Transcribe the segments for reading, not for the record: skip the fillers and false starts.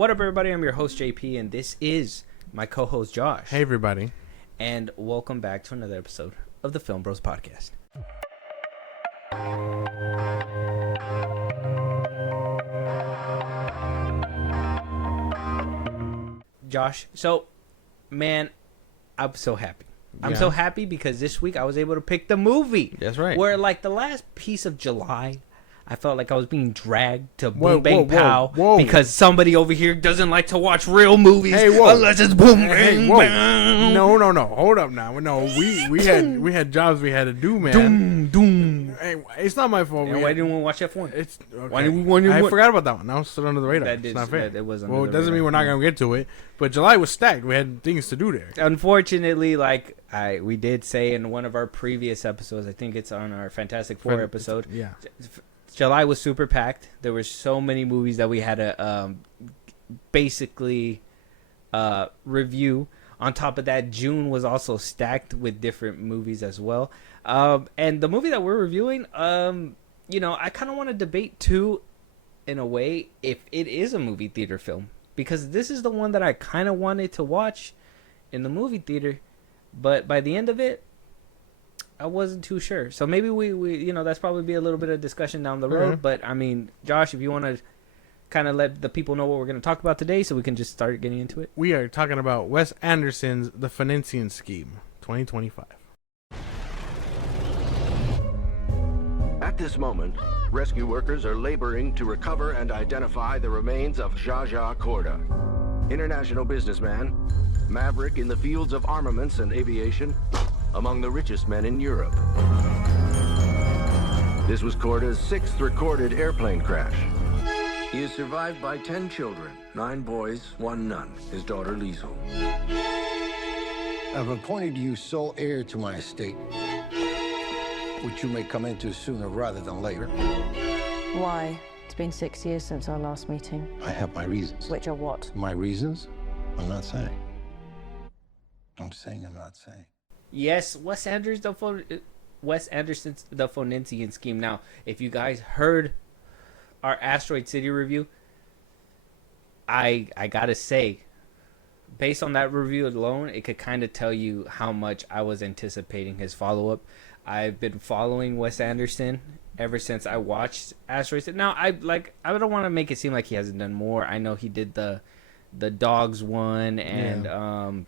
What up, everybody? I'm your host, JP, and this is my co-host, Josh. Hey, everybody. And welcome back to another episode of the FilmBros podcast. Josh, so, man, I'm so happy. I'm so happy because this week I was able to pick the movie. That's right. Where, like, the last piece of July, I felt like I was being dragged to Boom Bang Pow because somebody over here doesn't like to watch real movies unless it's Boom Bang Pow. No. Hold up now. No, we had jobs we had to do, man. Doom. Hey, it's not my fault. Yeah, why didn't we watch F1? It's okay. I forgot about that one. That was still under the radar. It's not fair. It was well, it doesn't mean we're not gonna get to it. But July was stacked. We had things to do there. Unfortunately, like we did say in one of our previous episodes, I think it's on our Fantastic Four episode. Yeah. July was super packed. There were so many movies that we had to basically review. On top of that, June was also stacked with different movies as well. And the movie that we're reviewing, I kind of want to debate too, in a way, if it is a movie theater film. Because this is the one that I kind of wanted to watch in the movie theater. But by the end of it, I wasn't too sure. So maybe we that's probably be a little bit of discussion down the road. Mm-hmm. But, I mean, Josh, if you want to kind of let the people know what we're going to talk about today so we can just start getting into it. We are talking about Wes Anderson's The Phoenician Scheme, 2025. At this moment, rescue workers are laboring to recover and identify the remains of Zsa Corda, international businessman, maverick in the fields of armaments and aviation, among the richest men in Europe. This was Corda's 6th recorded airplane crash. He is survived by 10 children, 9 boys, 1 nun, his daughter Liesel. I've appointed you sole heir to my estate, which you may come into sooner rather than later. Why? It's been 6 years since our last meeting. I have my reasons. Which are what? My reasons? I'm not saying. I'm saying I'm not saying. Yes, Wes Anderson's The Phoenician Scheme. Now, if you guys heard our Asteroid City review, I gotta say, based on that review alone, it could kind of tell you how much I was anticipating his follow-up. I've been following Wes Anderson ever since I watched Asteroid City. Now, I don't want to make it seem like he hasn't done more. I know he did the Dogs one and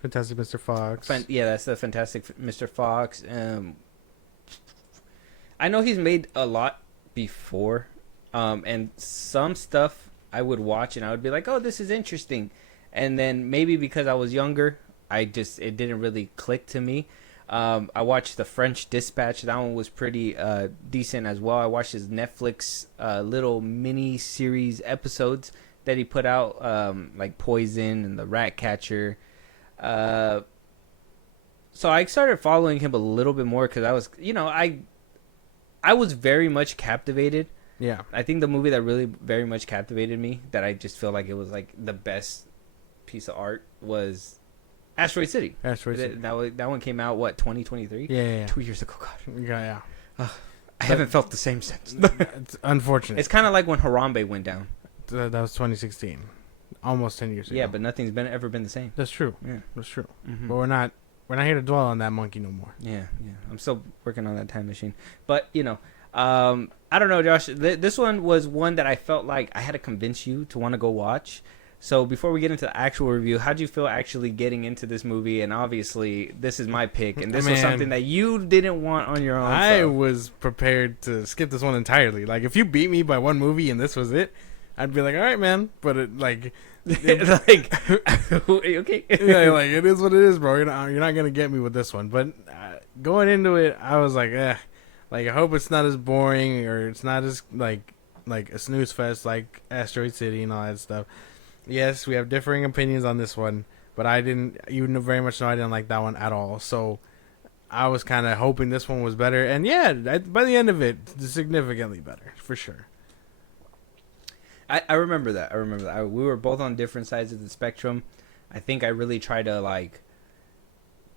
Fantastic Mr. Fox. That's the Fantastic Mr. Fox. I know he's made a lot before, and some stuff I would watch and I would be like, oh, this is interesting, and then maybe because I was younger, it didn't really click to me. I watched The French Dispatch. That one was pretty decent as well. I watched his Netflix little mini series episodes that he put out, like Poison and The Rat Catcher. So I started following him a little bit more because I was, I was very much captivated. Yeah. I think the movie that really very much captivated me, that I just feel like it was like the best piece of art, was Asteroid City. Asteroid City. That one came out, 2023? Yeah. 2 years ago, God. Yeah. I haven't felt the same since. It's unfortunate. It's kind of like when Harambe went down. That was 2016. Almost 10 years ago. Yeah, but nothing's ever been the same. That's true. Yeah. That's true. Mm-hmm. But we're not here to dwell on that monkey no more. Yeah. I'm still working on that time machine. But, I don't know, Josh. This one was one that I felt like I had to convince you to want to go watch. So before we get into the actual review, how'd you feel actually getting into this movie? And obviously, this is my pick, and this was something that you didn't want on your own. I was prepared to skip this one entirely. Like, if you beat me by one movie and this was it, I'd be like, all right, man. But okay. Yeah, like, it is what it is, bro. You're not gonna get me with this one. But going into it, I was like, like, I hope it's not as boring or it's not as like a snooze fest like Asteroid City and all that stuff. Yes, we have differing opinions on this one, but you very much know I didn't like that one at all. So I was kind of hoping this one was better, and by the end of it, significantly better for sure. I remember that. We were both on different sides of the spectrum. I think I really tried to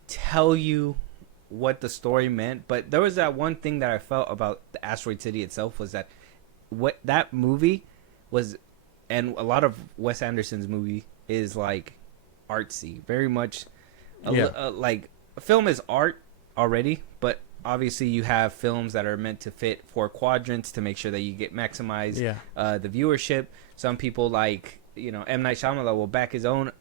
tell you what the story meant, but there was that one thing that I felt about the Asteroid City itself was that what that movie was and a lot of Wes Anderson's movie is like artsy, very much like film is art already, but obviously you have films that are meant to fit 4 quadrants to make sure that you get maximize the viewership. Some people like, you know, M. Night Shyamalan will back his own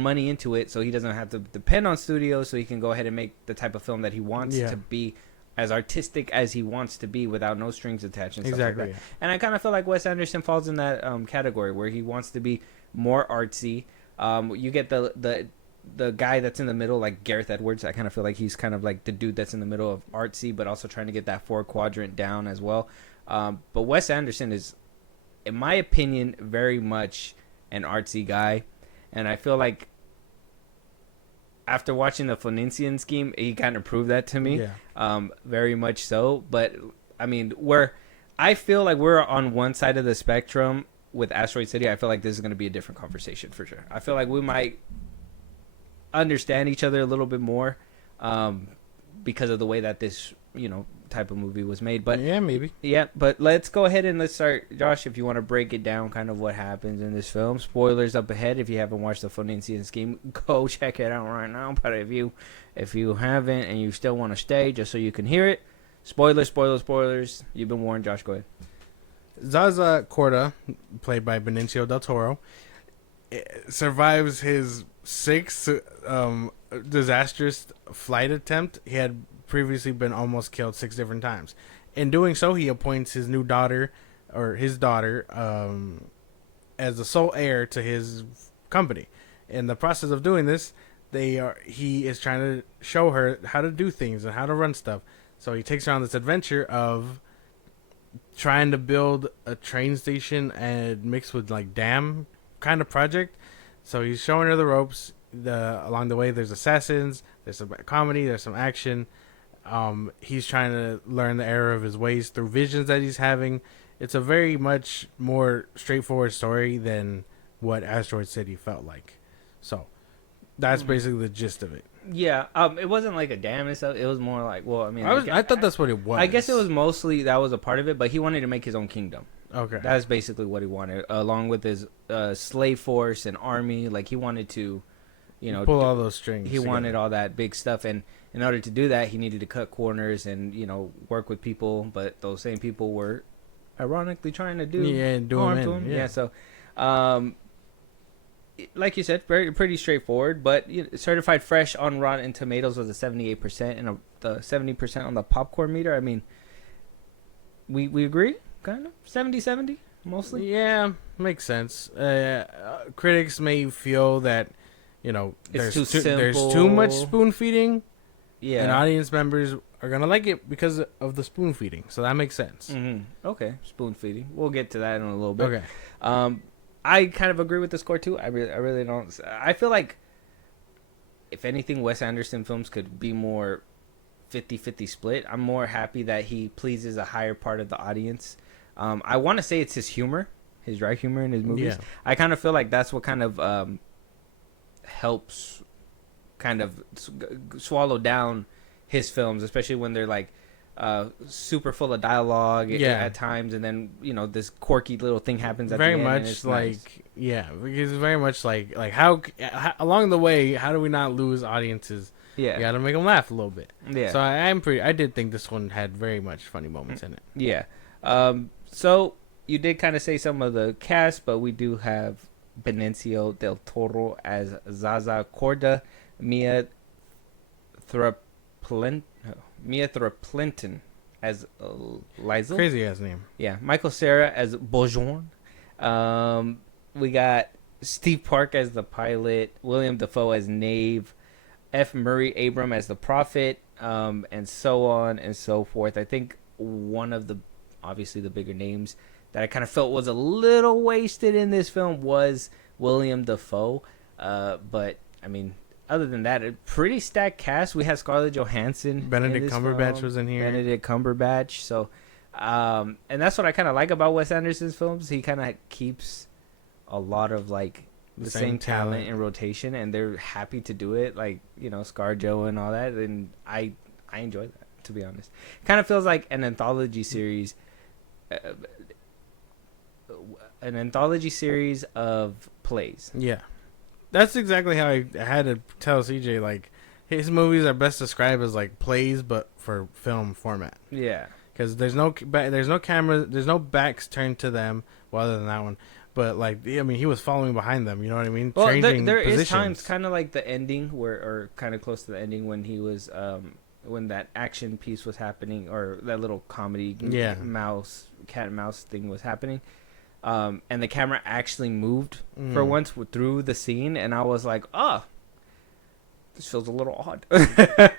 money into it so he doesn't have to depend on studios, so he can go ahead and make the type of film that he wants to be as artistic as he wants to be without no strings attached and stuff like that. And I kind of feel like Wes Anderson falls in that category where he wants to be more artsy. You get the guy that's in the middle, like Gareth Edwards. I kind of feel like he's kind of like the dude that's in the middle of artsy, but also trying to get that 4 quadrant down as well. But Wes Anderson is, in my opinion, very much an artsy guy. And I feel like after watching the Phoenician Scheme, he kind of proved that to me. Very much so. But, I mean, I feel like we're on one side of the spectrum with Asteroid City. I feel like this is going to be a different conversation for sure. I feel like we might understand each other a little bit more because of the way that this, you know, type of movie was made. But maybe. But let's go ahead and let's start. Josh, if you want to break it down, kind of what happens in this film. Spoilers up ahead. If you haven't watched the Phoenician Scheme, go check it out right now. But if you haven't and you still want to stay just so you can hear it, spoilers. You've been warned. Josh, go ahead. Zaza Corda, played by Benicio del Toro, survives his 6th disastrous flight attempt. He had previously been almost killed 6 different times. In doing so, he appoints his daughter as the sole heir to his company. In the process of doing this, he is trying to show her how to do things and how to run stuff. So he takes her on this adventure of trying to build a train station and mixed with like dam kind of project. So he's showing her the ropes. Along the way, there's assassins, there's some comedy, there's some action. He's trying to learn the error of his ways through visions that he's having. It's a very much more straightforward story than what Asteroid City felt like. So that's basically the gist of it. Yeah, it wasn't like a dam and stuff. It was more like, well, I mean, I thought that's what it was. I guess it was mostly that was a part of it, but he wanted to make his own kingdom. Okay, that's basically what he wanted, along with his slave force and army. Like he wanted to, you know, pull all those strings. He wanted all that big stuff, and in order to do that, he needed to cut corners and, you know, work with people. But those same people were, ironically, trying to do harm to him. Yeah. So, like you said, pretty straightforward. But certified fresh on Rotten Tomatoes was a 78% and the 70% on the popcorn meter. I mean, we agree, kind of 70-70 mostly. Yeah, makes sense. Critics may feel that, you know, there's too much spoon feeding. Yeah, and audience members are gonna like it because of the spoon feeding, so that makes sense. Okay, spoon feeding. We'll get to that in a little bit. Okay. I kind of agree with the score too. I really don't. I feel like, if anything, Wes Anderson films could be more 50-50 split. I'm more happy that he pleases a higher part of the audience. I want to say it's his humor, his dry humor in his movies. Yeah. I kind of feel like that's what kind of helps kind of swallow down his films, especially when they're like super full of dialogue at times, and then, you know, this quirky little thing happens at very the end. Very much like nice. Because very much like how along the way, how do we not lose audiences? Yeah, you got to make them laugh a little bit. Yeah, so I did think this one had very much funny moments in it. Yeah. So you did kind of say some of the cast, but we do have Benicio del Toro as Zaza Corda, Mia Thraplinton as Lizel. Crazy ass name. Yeah. Michael Cera as Bourgeon. We got Steve Park as the pilot, William Dafoe as Knave, F. Murray Abram as the prophet, and so on and so forth. I think one of the, obviously the bigger names that I kind of felt was a little wasted in this film was William Dafoe. But, I mean, other than that, a pretty stacked cast. We had Scarlett Johansson. Benedict Cumberbatch was in here. Benedict Cumberbatch. So, and that's what I kind of like about Wes Anderson's films. He kind of keeps a lot of, like, the same talent in rotation, and they're happy to do it. Like, you know, ScarJo and all that. And I enjoy that, to be honest. Kind of feels like an anthology series. an anthology series of plays. Yeah, that's exactly how I had to tell CJ. Like, his movies are best described as like plays, but for film format. Yeah. Because there's no camera, there's no backs turned to them, well, other than that one. But like, I mean, he was following behind them. You know what I mean? Well, Changing there positions. is times, kind of like the ending, or kind of close to the ending when he was, when that action piece was happening, or that little comedy, cat and mouse thing was happening, and the camera actually moved for once through the scene, and I was like, oh, this feels a little odd.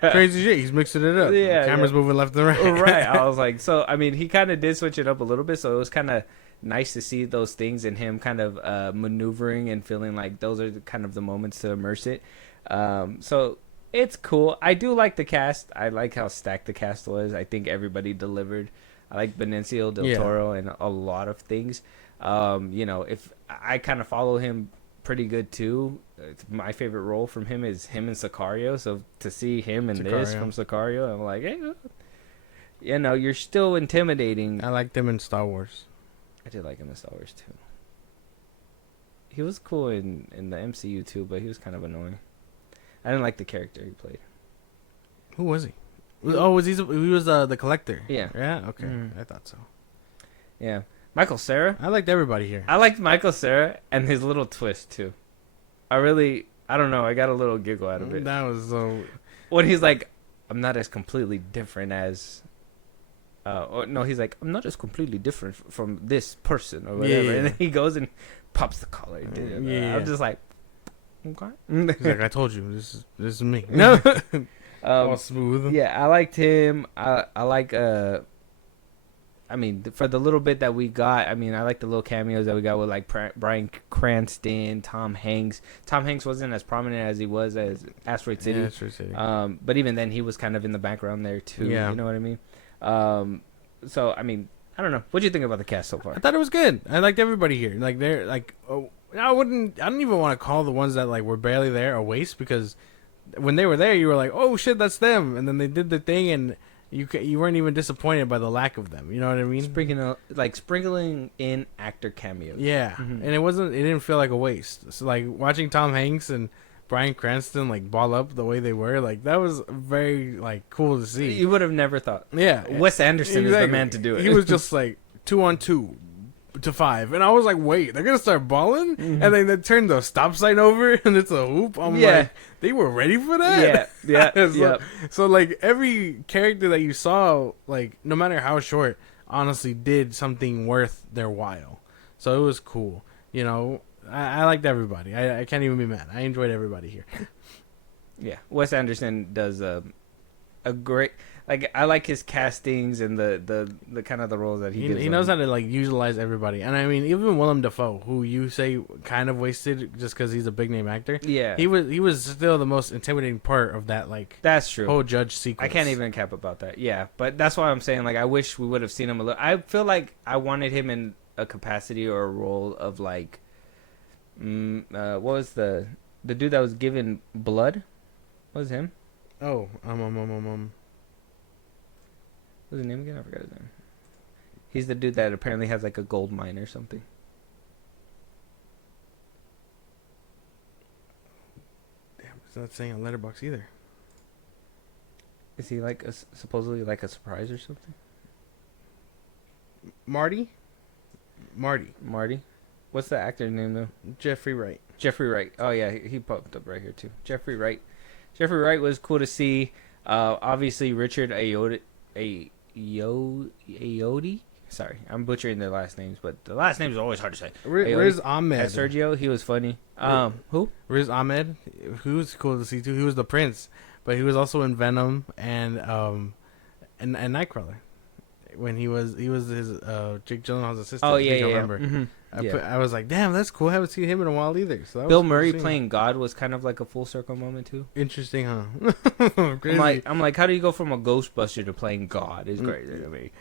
Crazy shit. He's mixing it up. Yeah, the camera's moving left and right. Right. I was like, so I mean, he kind of did switch it up a little bit, so it was kind of nice to see those things and him kind of maneuvering and feeling like those are kind of the moments to immerse it. So it's cool. I do like the cast. I like how stacked the cast was. I think everybody delivered. I like Benicio del Toro and a lot of things. If I kind of follow him pretty good too. My favorite role from him is him in Sicario. So to see him in this from Sicario, I'm like, hey, you're still intimidating. I liked him in Star Wars. I did like him in Star Wars too. He was cool in the MCU too, but he was kind of annoying. I didn't like the character he played. Who was he? Oh, he was the collector. Yeah. Yeah. Okay, I thought so. Yeah, Michael Cera. I liked everybody here. I liked Michael Cera and his little twist too. I don't know. I got a little giggle out of it. That was so. When he's like, I'm not as completely different as. No, he's like, I'm not as completely different from this person or whatever. Yeah. And then he goes and pops the collar. Yeah. I'm just like, okay. He's like, I told you, this is me. No. All smooth. Yeah, I liked him. I like. I mean, for the little bit that we got, I mean, I like the little cameos that we got with like Bryan Cranston, Tom Hanks. Tom Hanks wasn't as prominent as he was as Asteroid City. Yeah, Asteroid City. But even then, he was kind of in the background there too. Yeah. You know what I mean? So I mean, I don't know. What do you think about the cast so far? I thought it was good. I liked everybody here. Like they're like, I don't even want to call the ones that like were barely there a waste, because when they were there, you were like, oh shit, that's them, and then they did the thing, and you weren't even disappointed by the lack of them. You know what I mean? Sprinkling in actor cameos. Yeah, and it didn't feel like a waste. So like watching Tom Hanks and Bryan Cranston like ball up the way they were, like that was very like cool to see. You would have never thought. Yeah, Wes Anderson is the man to do it. He was just like 2-on-2 to 5, and I was like, wait, they're gonna start balling, and then they turned the stop sign over, and it's a hoop. I'm like, they were ready for that. Yeah. So like every character that you saw, like no matter how short, honestly did something worth their while. So it was cool. You know, I liked everybody. I can't even be mad. I enjoyed everybody here. Yeah, Wes Anderson does a great. Like, I like his castings and the kind of the roles that he gives. He knows how to like utilize everybody, and I mean even Willem Dafoe, who you say kind of wasted just because he's a big name actor. Yeah, he was still the most intimidating part of that. Like that's true. Whole judge sequence. I can't even cap about that. Yeah, but that's why I'm saying like I wish we would have seen him a little. I feel like I wanted him in a capacity or a role of like, what was the dude that was given blood? What was him? Oh, What's his name again? I forgot his name. He's the dude that apparently has like a gold mine or something. Damn, it's not saying on Letterboxd either. Is he like supposedly like a surprise or something? Marty. What's the actor's name though? Jeffrey Wright. Jeffrey Wright. Oh yeah, he popped up right here too. Jeffrey Wright. Jeffrey Wright was cool to see. Obviously Richard Ayoade. Sorry, I'm butchering their last names, but the last names are always hard to say. Riz Ahmed. As Sergio, he was funny. Who? Riz Ahmed. Who was cool to see too. He was the prince, but he was also in Venom and Nightcrawler. When he was his Jake Gyllenhaal's assistant. Oh yeah, I yeah. remember. Mm-hmm. I was like, damn, that's cool. I haven't seen him in a while either. So Bill Murray playing God was kind of like a full circle moment too. Interesting, huh? Crazy. I'm like, how do you go from a Ghostbuster to playing God? It's crazy to me.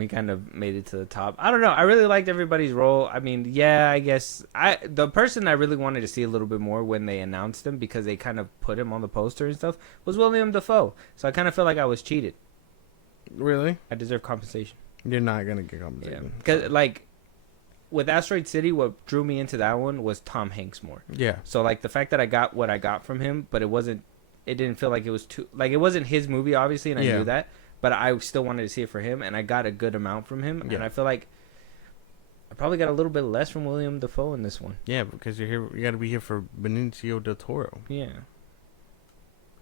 He kind of made it to the top. I don't know. I really liked everybody's role. I mean, yeah, I guess the person I really wanted to see a little bit more when they announced him, because they kind of put him on the poster and stuff, was William Dafoe. So I kind of feel like I was cheated. Really? I deserve compensation. You're not gonna get compensation. Yeah, because like with Asteroid City, what drew me into that one was Tom Hanks more. Yeah. So like the fact that I got what I got from him, but it didn't feel like it was too, like it wasn't his movie obviously, and I knew that, but I still wanted to see it for him, and I got a good amount from him, and I feel like I probably got a little bit less from William Dafoe in this one. Yeah, because you're here. You got to be here for Benicio del Toro. Yeah.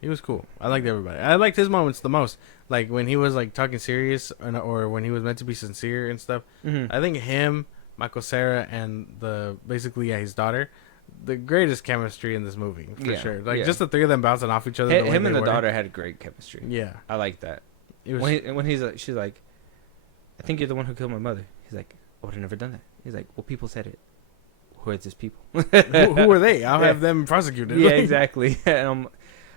He was cool. I liked everybody. I liked his moments the most. Like when he was like talking serious, or when he was meant to be sincere and stuff. Mm-hmm. I think him, Michael Cera, and his daughter, the greatest chemistry in this movie for sure. Like just the three of them bouncing off each other. Him and the daughter had great chemistry. Yeah, I like that. it was, When he's like, she's like, I think you're the one who killed my mother. He's like, I would have never done that. He's like, well, people said it. Who are these people? who are they? I'll have them prosecuted. Yeah, exactly.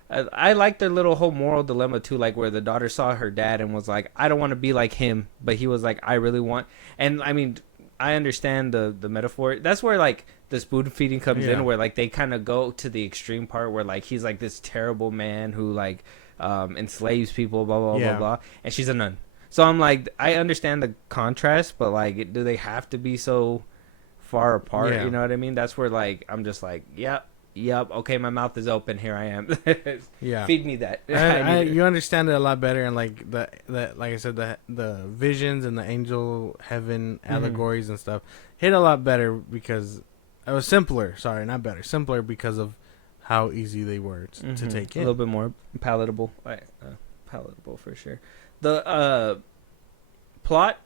I like their little whole moral dilemma too, like where the daughter saw her dad and was like, I don't want to be like him, but he was like, I really want. And I mean, I understand the metaphor. That's where like the spoon feeding comes in, where like they kind of go to the extreme part where like he's like this terrible man who like enslaves people, blah blah blah blah, and she's a nun. So I'm like, I understand the contrast, but like, do they have to be so far apart? You know what I mean? That's where like I'm just like, yep. Okay, my mouth is open. Here I am. Feed me that. You understand it a lot better, and like the like I said, the visions and the angel heaven allegories and stuff hit a lot better because it was simpler. Sorry, not better. Simpler because of how easy they were to take in. A little bit more palatable. Palatable for sure. The plot.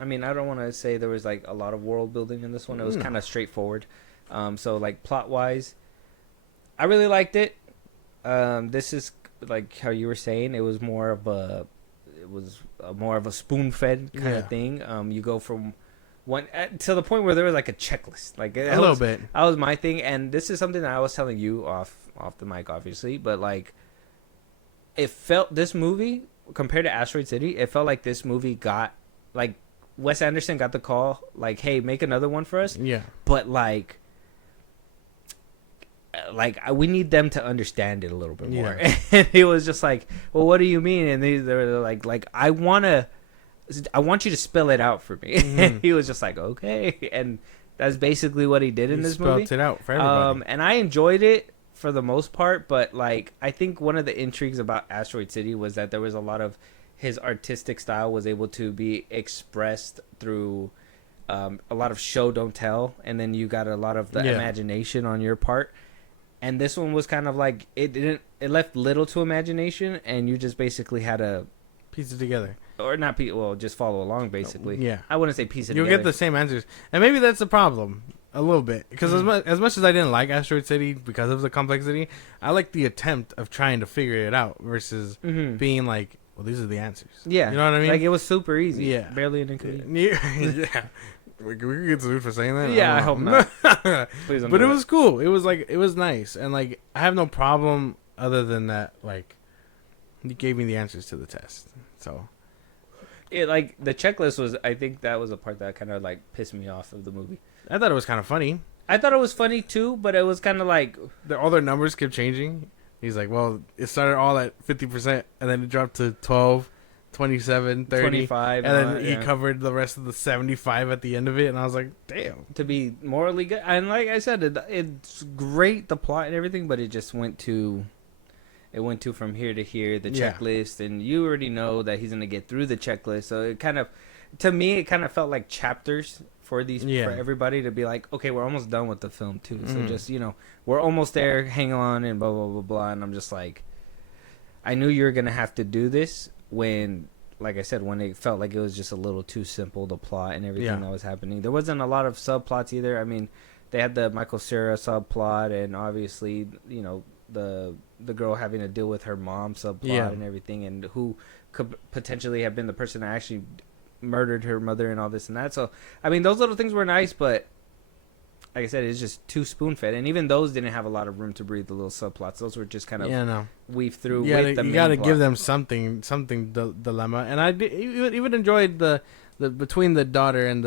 I mean, I don't want to say there was like a lot of world building in this one. It was kind of straightforward. So like plot wise, I really liked it. This is like how you were saying. It was more of a spoon-fed kind of thing. You go from one to the point where there was like a checklist, like a little bit. That was my thing, and this is something that I was telling you off the mic, obviously. But like, it felt this movie compared to Asteroid City. It felt like this movie got like Wes Anderson got the call, like, hey, make another one for us. Yeah, but like we need them to understand it a little bit more. And it was just like, well, what do you mean? And they were like I want you to spell it out for me. And he was just like, okay. And that's basically what he did in this movie. Spelled it out for everybody. And I enjoyed it for the most part, but like I think one of the intrigues about Asteroid City was that there was a lot of his artistic style was able to be expressed through a lot of show don't tell, and then you got a lot of the imagination on your part. And this one was kind of like it left little to imagination, and you just basically had to piece it together, or not just follow along basically. Yeah, I wouldn't say piece it You'll together. get the same answers, and maybe that's the problem a little bit, because as much as I didn't like Asteroid City because of the complexity, I like the attempt of trying to figure it out versus being like, well, these are the answers. Yeah, you know what I mean? Like it was super easy. Yeah, barely an inconvenience. Yeah. We could get sued for saying that. Yeah, I hope not. Please don't. But it was cool. It was like, it was nice, and like I have no problem other than that. Like, he gave me the answers to the test. So, it like the checklist was. I think that was a part that kind of like pissed me off of the movie. I thought it was kind of funny. I thought it was funny too, but it was kind of like all their numbers kept changing. He's like, well, it started all at 50%, and then it dropped to 12. 27, 30, 25, and then he covered the rest of the 75 at the end of it, and I was like, damn. To be morally good, and like I said, it's great, the plot and everything, but it just went to from here to here, the checklist, and you already know that he's gonna get through the checklist, so it kind of, to me, it kind of felt like chapters for for everybody to be like, okay, we're almost done with the film too, so just, we're almost there, hang on, and blah blah blah blah, and I'm just like, I knew you were gonna have to do this. When, like I said, when it felt like it was just a little too simple, the plot and everything that was happening. There wasn't a lot of subplots either. I mean, they had the Michael Cera subplot, and obviously, the girl having to deal with her mom subplot and everything, and who could potentially have been the person that actually murdered her mother and all this and that. So, I mean, those little things were nice, but like I said, it's just too spoon-fed, and even those didn't have a lot of room to breathe. The little subplots, those were just kind of weaved through. With the you got to give them something dilemma. And I even enjoyed the between the daughter and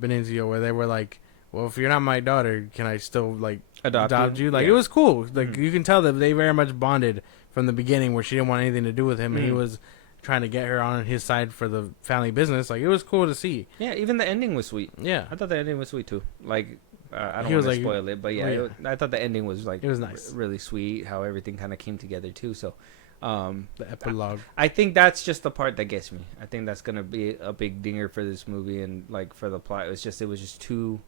Benicio, where they were like, well, if you're not my daughter, can I still like adopt you? Like it was cool. Like you can tell that they very much bonded from the beginning, where she didn't want anything to do with him, and he was trying to get her on his side for the family business. Like, it was cool to see. Yeah, even the ending was sweet. Yeah, I thought the ending was sweet too. Like, I He don't was want to like- spoil it, but yeah, yeah. I thought the ending was like It was nice. really sweet. How everything kind of came together too. So, the epilogue. I think that's just the part that gets me. I think that's gonna be a big dinger for this movie and like for the plot. It was just too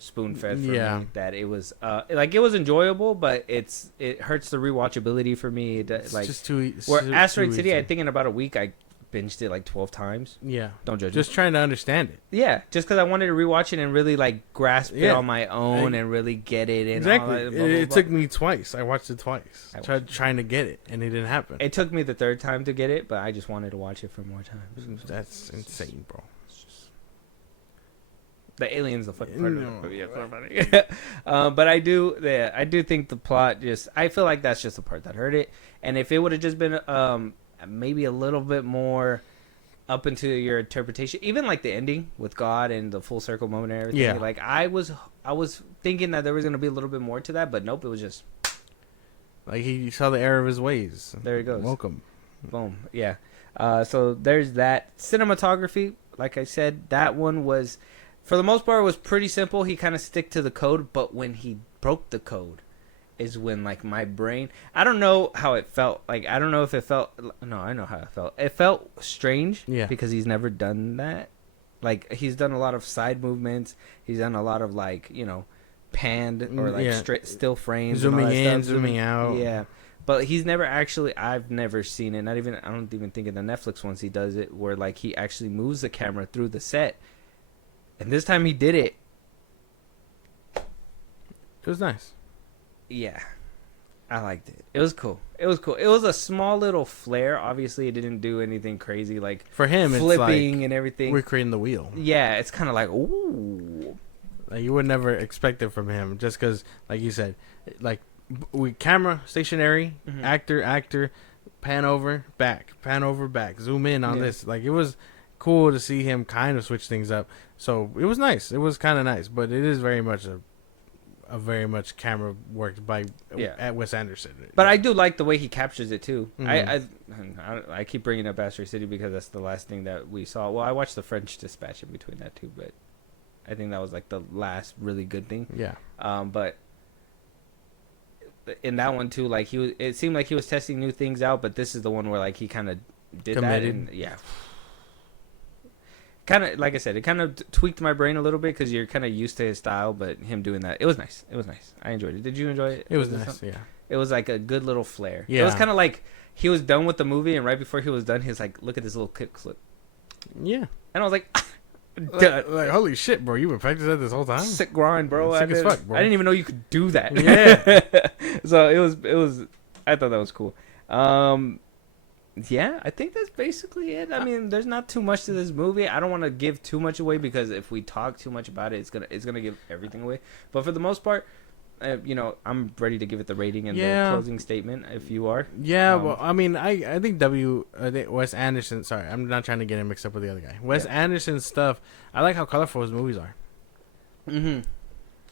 spoon fed for Yeah. me that it was like it was enjoyable, but it hurts the rewatchability for me. It's Like just too. where too Asteroid City, easy. I think in about a week I binged it like 12 times. Yeah, Don't judge just me. trying to understand it. Yeah, just because I wanted to rewatch it and really like grasp it Yeah. on my own and really get it. And Exactly. all that, blah, blah, It blah. took me twice. I watched it twice. I Tried watched it. trying to get it, and it didn't happen. It took me the third time to get it, but I just wanted to watch it for more times. That's insane, bro. The aliens, the fucking part of No. the movie. Yeah, funny. But I do think the plot I feel like that's just the part that hurt it. And if it would have just been maybe a little bit more up into your interpretation, even like the ending with God and the full circle moment and everything. Yeah. Like I was thinking that there was gonna be a little bit more to that, but nope, it was just Like, he saw the error of his ways. There it goes. Welcome. boom. Yeah. So there's that. Cinematography, like I said, that one was, for the most part, was pretty simple. He kind of stick to the code, but when he broke the code is when, like, my brain, I don't know how it felt. Like, I don't know if it felt, no, I know how it felt. It felt strange. Yeah. Because he's never done that. Like, he's done a lot of side movements. He's done a lot of, like, you know, panned or, like, Yeah. straight still frames. and all Zooming that in, stuff. zooming out. Yeah. But he's never actually, I've never seen it. I don't even think in the Netflix ones he does it, where, like, he actually moves the camera through the set. And this time he did it. It was nice. Yeah. I liked it. It was cool. It was cool. It was a small little flare. Obviously, it didn't do anything crazy, like For him, it's flipping like and everything. we're creating the wheel. Yeah, it's kind of like, ooh. Like, you would never expect it from him, just because, like you said, like, we camera stationary, Mhm. actor, pan over, back, zoom in on Yeah. this. Like, it was cool to see him kind of switch things up. So it was nice. It was kind of nice, but it is very much a very much camera worked by Yeah. at Wes Anderson. But I do like the way he captures it too. Mhm. I keep bringing up Asteroid City because that's the last thing that we saw. Well, I watched the French Dispatch in between that too, but I think that was like the last really good thing. Yeah. But in that one too, like it seemed like he was testing new things out. But this is the one where like he kind of did Committed. that, and yeah, kind of like I said, it kind of tweaked my brain a little bit because you're kind of used to his style. But him doing that, it was nice. It was nice. I enjoyed it. Did you enjoy it? It was it nice. something? Yeah. It was like a good little flair. It Yeah. was kind of like he was done with the movie, and right before he was done, he was like, "Look at this little clip," Yeah. and I was like, Like, holy shit, bro! You've been practicing that this whole time. "Sick grind, bro." Sick as fuck, bro. I didn't even know you could do that. Yeah. So it was. I thought that was cool. Yeah, I think that's basically it. I mean, there's not too much to this movie. I don't want to give too much away because if we talk too much about it, it's gonna give everything away. But for the most part, you know, I'm ready to give it the rating and Yeah. the closing statement. If you are, Yeah, Um, well, I mean, I think Wes Anderson. Sorry, I'm not trying to get him mixed up with the other guy. Wes Yeah. Anderson's stuff. I like how colorful his movies are. mm-hmm.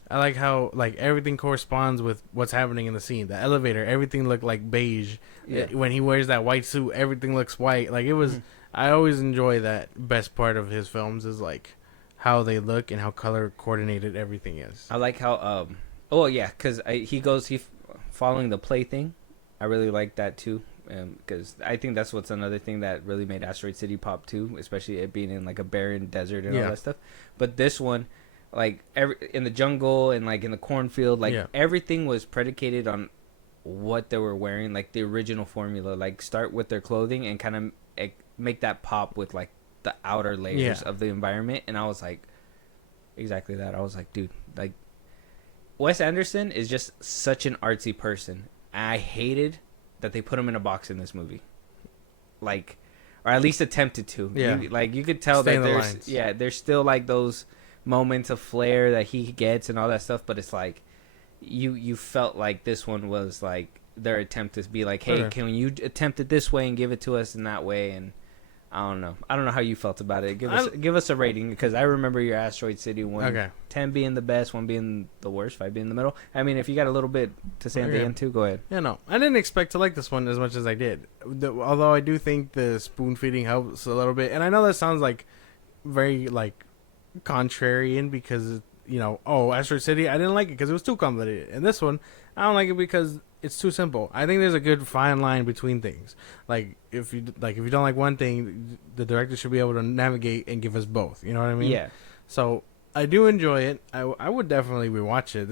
I like how like everything corresponds with what's happening in the scene. The elevator, everything looked like beige. Yeah. When he wears that white suit, everything looks white. Like, it was. Mhm. I always enjoy that. Best part of his films is like how they look and how color coordinated everything is. I like how oh yeah, because he following the play thing. I really like that too, because I think that's what's another thing that really made Asteroid City pop too, especially it being in like a barren desert and all Yeah. that stuff. But this one, like in the jungle and like in the cornfield, like Yeah. everything was predicated on what they were wearing, like the original formula. Like start with their clothing and kind of make that pop with like the outer layers Yeah. of the environment. And I was like, exactly that. I was like, dude, like. Wes Anderson is just such an artsy person. I hated that they put him in a box in this movie, like, or at least attempted to. Yeah. You could tell Stay that in the there's lines. there's still like those moments of flair that he gets and all that stuff. But it's like you felt like this one was like their attempt to be like, hey, Okay. can you attempt it this way and give it to us in that way? And I don't know. I don't know how you felt about it. Give us a rating, because I remember your Asteroid City one. Okay. 10 being the best, 1 being the worst, 5 being in the middle. I mean, if you got a little bit to say at the end too, go ahead. Yeah, no, I didn't expect to like this one as much as I did. Although I do think the spoon feeding helps a little bit, and I know that sounds like very like contrarian because Asteroid City, I didn't like it because it was too complicated, and this one I don't like it because it's too simple. I think there's a good fine line between things. Like if you don't like one thing, the director should be able to navigate and give us both. You know what I mean? Yeah. So I do enjoy it. I would definitely rewatch it.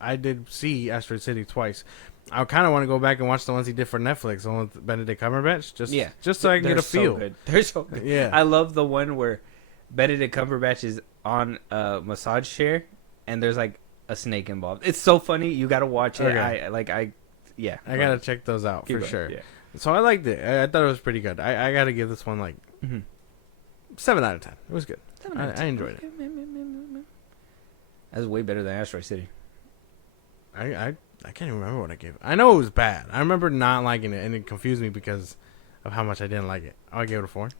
I did see Asteroid City twice. I kind of want to go back and watch the ones he did for Netflix, the one with Benedict Cumberbatch, just so I can get a feel. So good. They're so good. Yeah. I love the one where Benedict Cumberbatch is on a massage chair and there's like a snake involved. It's so funny. You got to watch it. Okay. I I gotta check those out for going. sure. Yeah. So I liked it. I thought it was pretty good. I gotta give this one like 7 out of 10. It was good. I enjoyed it. That's way better than Asteroid City. I can't even remember what I gave it. I know it was bad. I remember not liking it, and it confused me because of how much I didn't like it. I gave it a 4.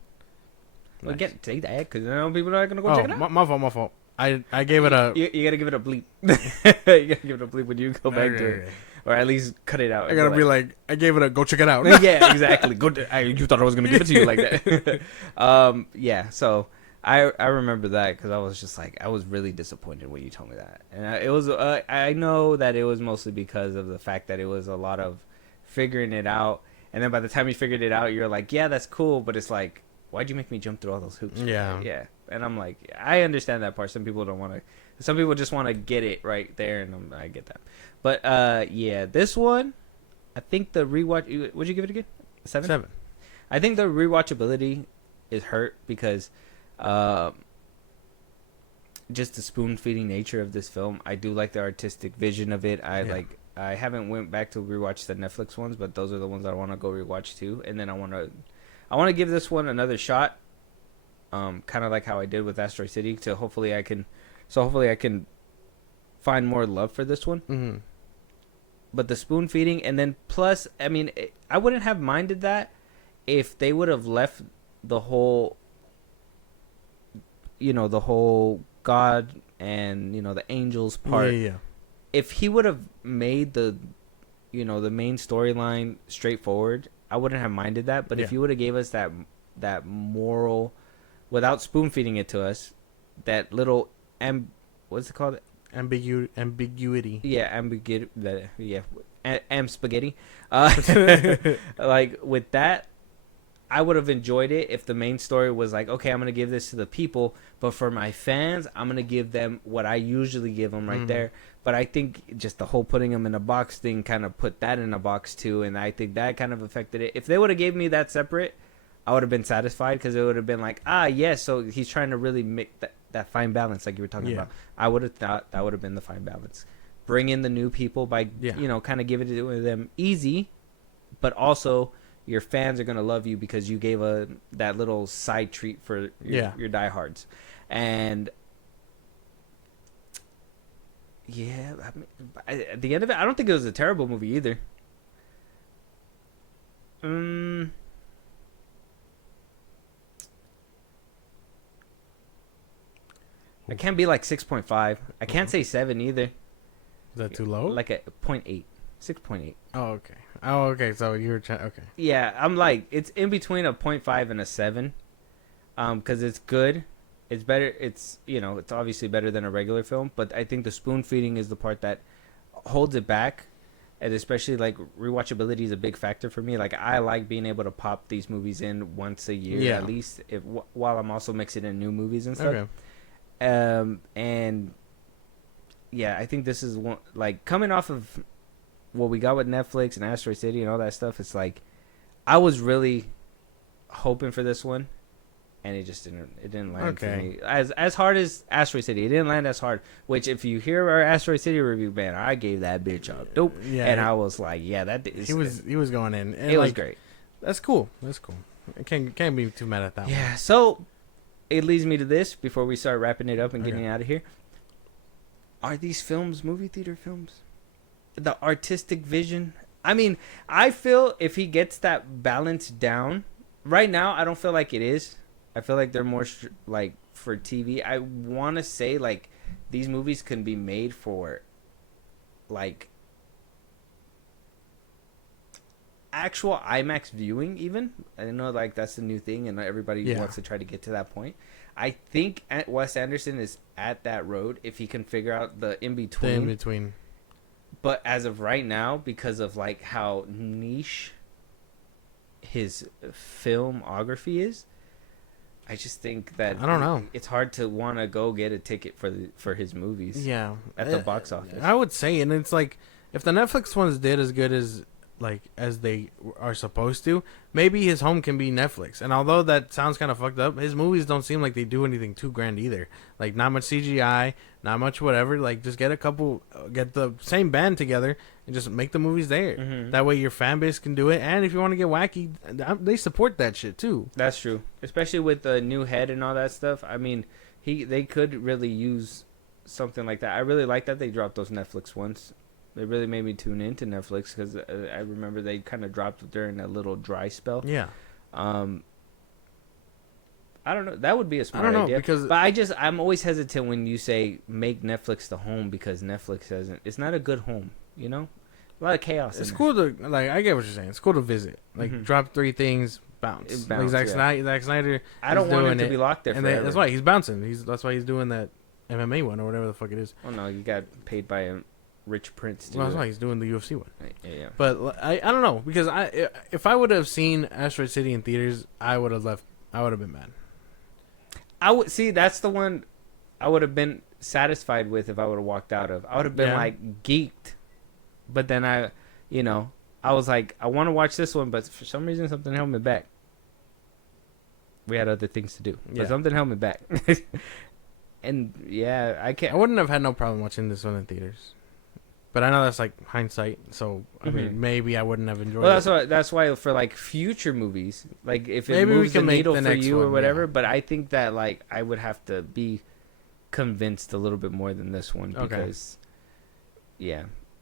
Well, Nice. take that, because I know people are not gonna go check it out. My fault. I gave it a. You gotta give it a bleep. You gotta give it a bleep when you go back to it, or at least cut it out. I gotta be like, I gave it a go check it out. Yeah, exactly. You thought I was gonna give it to you like that. Yeah. So I remember that because I was just like, I was really disappointed when you told me that, and it was. I know that it was mostly because of the fact that it was a lot of figuring it out, and then by the time you figured it out, you're like, yeah, that's cool, but it's like, why'd you make me jump through all those hoops? Yeah. Yeah. And I'm like, I understand that part. Some people don't want to. Some people just want to get it right there, and I get that. But yeah, this one, I think the rewatch. Would you give it again? 7? 7. I think the rewatchability is hurt because, just the spoon feeding nature of this film. I do like the artistic vision of it. I haven't went back to rewatch the Netflix ones, but those are the ones I want to go rewatch too. And then I want to give this one another shot. Kind of like how I did with Asteroid City, to hopefully I can find more love for this one. Mm-hmm. But the spoon feeding, and then plus, I mean, I wouldn't have minded that if they would have left the whole, the whole God and the angels part. Yeah. If he would have made the main storyline straightforward, I wouldn't have minded that. But if you would have gave us that moral, without spoon feeding it to us, that little what's it called? Ambiguity. Yeah, ambiguity. Yeah, spaghetti. Like with that, I would have enjoyed it if the main story was like, okay, I'm gonna give this to the people, but for my fans, I'm gonna give them what I usually give them right there. But I think just the whole putting them in a box thing kind of put that in a box too, and I think that kind of affected it. If they would have gave me that separate, I would have been satisfied, because it would have been like, yes, so he's trying to really make that fine balance like you were talking about. I would have thought that would have been the fine balance. Bring in the new people by, kind of give it to them easy, but also your fans are going to love you because you gave that little side treat for your diehards. And yeah, I mean, at the end of it, I don't think it was a terrible movie either. I can't be like 6.5. I can't say 7 either. Is that too low? Like a 0.8. 6.8. Oh, okay. So you're okay. Yeah, I'm like, it's in between a 0.5 and a 7. Because it's good. It's better. It's, it's obviously better than a regular film. But I think the spoon feeding is the part that holds it back. And especially, like, rewatchability is a big factor for me. Like, I like being able to pop these movies in once a year at least, while I'm also mixing in new movies and stuff. Okay. And yeah, I think this is one, like, coming off of what we got with Netflix and Asteroid City and all that stuff. It's like, I was really hoping for this one, and it just didn't land for me as hard as Asteroid City. It didn't land as hard, which if you hear our Asteroid City review, man, I gave that bitch a dope. Yeah, and I was like, he was going in, and it was great. That's cool. I can't be too mad at that one. Yeah, so it leads me to this before we start wrapping it up and getting out of here. Are these films movie theater films? The artistic vision? I mean, I feel if he gets that balance down, right now, I don't feel like it is. I feel like they're more like for TV. I want to say like these movies can be made for like actual IMAX viewing. Even I know like that's the new thing, and everybody wants to try to get to that point. I think Wes Anderson is at that road if he can figure out the in between. The in between. But as of right now, because of like how niche his filmography is, I just think that I don't know. It's hard to want to go get a ticket for his movies. Yeah, at the box office. I would say, and it's like if the Netflix ones did as good as they are supposed to, maybe his home can be Netflix. And although that sounds kind of fucked up, his movies don't seem like they do anything too grand either. Like not much CGI, not much whatever. Like just get the same band together and just make the movies there. Mm-hmm. That way your fan base can do it. And if you want to get wacky, they support that shit too. That's true, especially with the new head and all that stuff. I mean, they could really use something like that. I really like that they dropped those Netflix ones. They really made me tune into Netflix because I remember they kind of dropped during a little dry spell. Yeah. I don't know. That would be a smart idea. But I'm always hesitant when you say make Netflix the home because Netflix doesn't. It's not a good home, you know? A lot of chaos. It's cool to, like, I get what you're saying. It's cool to visit. Like, drop 3 things, bounce. Like Zack Snyder. I don't want him to be locked there forever. That's why he's bouncing. That's why he's doing that MMA one or whatever the fuck it is. Oh, no. You got paid by a rich prince to that's why he's doing the UFC one. Yeah. But I don't know, because if I would have seen Asteroid City in theaters, I would have left. I would have been mad. I would see that's the one I would have been satisfied with if I would have walked out of. I would have been like geeked, but then I was like, I want to watch this one, but for some reason something held me back. We had other things to do, but something held me back. And I can't. I wouldn't have had no problem watching this one in theaters. But I know that's like hindsight, so I mean, maybe I wouldn't have enjoyed it. Well, that's why for like future movies, like if it moves the needle for you or whatever. But I think that like I would have to be convinced a little bit more than this one because,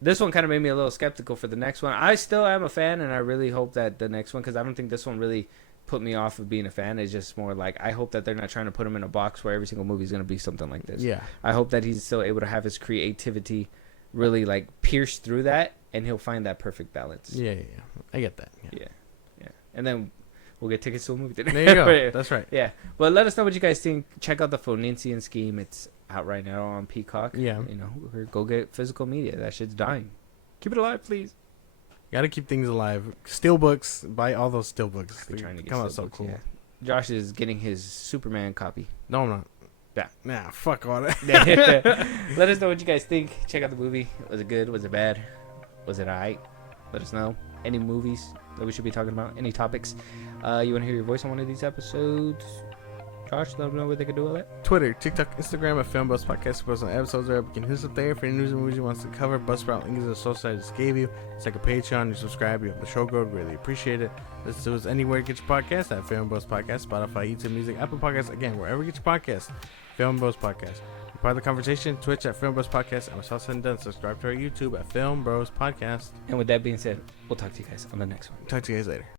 this one kind of made me a little skeptical for the next one. I still am a fan, and I really hope that the next one, because I don't think this one really put me off of being a fan. It's just more like I hope that they're not trying to put him in a box where every single movie is going to be something like this. Yeah, I hope that he's still able to have his creativity really like pierce through that, and he'll find that perfect balance. Yeah. I get that. Yeah. And then we'll get tickets to a movie today. There you go. That's right. Yeah. But let us know what you guys think. Check out the Phoenician Scheme. It's out right now on Peacock. Yeah. Go get physical media. That shit's dying. Keep it alive, please. Gotta keep things alive. Steelbooks. Buy all those steelbooks. We're trying to get come out so cool. Yeah. Josh is getting his Superman copy. No, I'm not. Yeah. Nah, fuck all that. Let us know what you guys think. Check out the movie. Was it good? Was it bad? Was it alright? Let us know. Any movies that we should be talking about? Any topics? You want to hear your voice on one of these episodes? Josh, let them know where they can do all that. Twitter, TikTok, Instagram at FilmBros Podcast. Post on episodes there. You can hit us up there for any news and movies you want us to cover. Buzzsprout, links to the social site I just gave you. It's like a Patreon. You subscribe. You have the show code. Really appreciate it. Listen to us anywhere you get your podcast at FilmBros Podcast, Spotify, YouTube Music, Apple Podcasts. Again, wherever you get your podcast, FilmBros Podcast. Be part of the conversation. Twitch at FilmBros Podcast. And when it's all said and done, subscribe to our YouTube at FilmBros Podcast. And with that being said, we'll talk to you guys on the next one. Talk to you guys later.